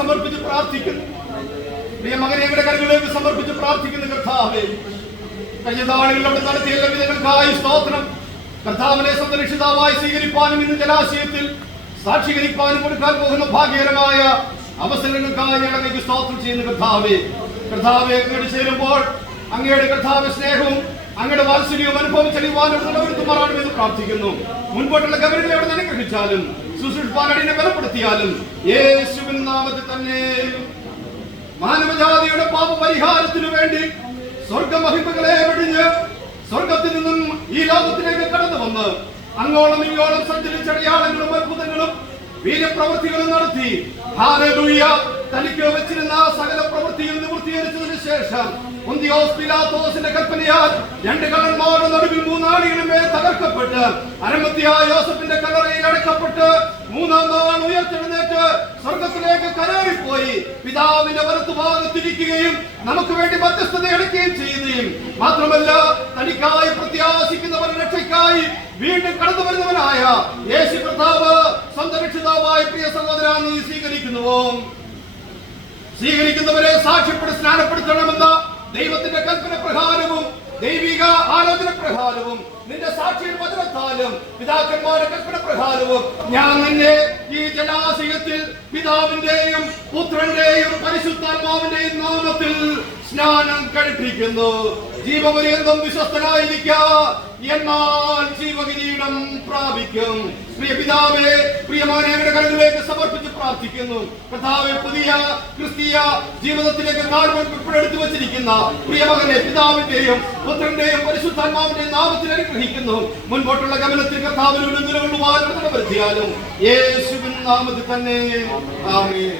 സമർപ്പിച്ച് പ്രാർത്ഥിക്കുന്നു. പ്രിയ മകനെ ഞങ്ങളുടെ കരങ്ങളിലേക്ക് സമർപ്പിച്ച് പ്രാർത്ഥിക്കുന്നു. കർത്താവേ, കഴിഞ്ഞ നാളുകളിൽ അവിടെ നടത്തിയ എല്ലാ വിധങ്ങൾക്കായി സ്തോത്രം. കർത്താവിനെ സ്വന്തരക്ഷിതാവായി സ്വീകരിപ്പാനും ഇന്ന് ജലാശയത്തിൽ സാക്ഷീകരിപ്പാനും കൊടുക്കാൻ പോകുന്ന ഭാഗ്യകരമായ അവസരങ്ങൾക്കായി ഞങ്ങൾക്ക് സ്തോത്രം ചെയ്യുന്നു. കർത്താവേ, അങ്ങോട്ട് ചേരുമ്പോൾ അങ്ങയുടെ കർത്താവ് സ്നേഹവും അങ്ങയുടെ വാത്സല്യവും അനുഭവിച്ചറിയുവാനും പ്രാർത്ഥിക്കുന്നു. മുൻപോട്ടുള്ള ഗവനങ്ങളെ എവിടെ നിന്ന് ഗ്രഹിച്ചാലും ശുശ്രൂഷിപ്പാനടിനെ ബലപ്പെടുത്തിയാലും യേശുവിൻ നാമത്തിൽ തന്നെ മാനവജാതിയുടെ പാപപരിഹാരത്തിനു വേണ്ടി സ്വർഗമഹിമകളെ വെടിഞ്ഞ് സ്വർഗത്തിൽ നിന്നും ഈ ലോകത്തിലേക്ക് കടന്നു വന്ന് അങ്ങോളം ഇങ്ങോളം സഞ്ചരിച്ചടയാളങ്ങളും അത്ഭുതങ്ങളും വീര്യപ്രവൃത്തികളും നടത്തി ഹല്ലേലൂയ തനിക്ക് വെച്ചിരുന്ന സകല പ്രവൃത്തിയും നിവൃത്തീകരിച്ചതിനു ശേഷം പൊന്തിയോസ് പീലാത്തോസിന്റെ കൽപ്പനയാൽ രണ്ട് കള്ളന്മാരുടെ നടുവിൽ മൂന്നാളികളുടെ മേൽ തകർക്കപ്പെട്ട് അരമത്തിയായ യോസഫിന്റെ കല്ലറയിൽ അടക്കപ്പെട്ട് മൂന്നാം നാൾ ഉയർത്തെഴുന്നേറ്റ് സ്വർഗത്തിലേക്ക് കരേറിപ്പോയി പിതാവിന്റെ വലത്തുഭാഗത്തിരിക്കുകയും നമുക്ക് വേണ്ടി മധ്യസ്ഥത എടുക്കുകയും ചെയ്യുകയും മാത്രമല്ല തനിക്കായി പ്രത്യാശിക്കുന്നവരുടെ രക്ഷയ്ക്കായി വീണ്ടും കടന്നു വരുന്നവനായ യേശു കർത്താവ് സ്വന്തം രക്ഷിതാവായ പ്രിയ സഹോദരാ നീ സ്വീകരിക്കുന്നുവോ? സ്വീകരിക്കുന്നവരെ സാക്ഷ്യപ്പെട്ട് സ്നാനപ്പെടുത്തണമെന്ന ദൈവത്തിന്റെ കൽപ്പന പ്രകാരവും ദൈവിക ആലോചന പ്രകാരവും നിന്റെ സാക്ഷ്യ വചനത്താലും പിതാക്കന്മാരുടെ കൽപ്പന പ്രകാരവും ഞാൻ നിന്നെ ഈ ജലാശയത്തിൽ പിതാവിന്റെയും പുത്രന്റെയും പരിശുദ്ധാത്മാവിന്റെയും നാമത്തിൽ സ്നാനം കഴിപ്പിക്കുന്നു. ജീവപര്യന്തം വിശ്വസ്തനായിരിക്ക, എന്നാൽ ജീവകിരീടം പ്രാപിക്കും. പ്രിയ പിതാവേ, പ്രിയമാനവരുടെ കരങ്ങളിലേക്ക് സമർപ്പിച്ച് പ്രാർത്ഥിക്കുന്നു. കർത്താവേ, പുതിയ ക്രിസ്തീയ ജീവിതത്തിലേക്ക് കാൽവൻ ഉൾപ്പെടുത്തി വച്ചിരിക്കുന്ന പ്രിയമകനെ പിതാവിന്റെയും പുത്രന്റെയും പരിശുദ്ധാത്മാവിന്റെയും നാമത്തിൽ അനുഗ്രഹിക്കുന്നു. മുൻപോട്ടുള്ള ഗമനത്തിൽ കർത്താവിനോട് നിലകൊള്ളുവാനും വരുത്തിയാലും യേശുവിൻ നാമത്തിൽ തന്നെ ആമേൻ.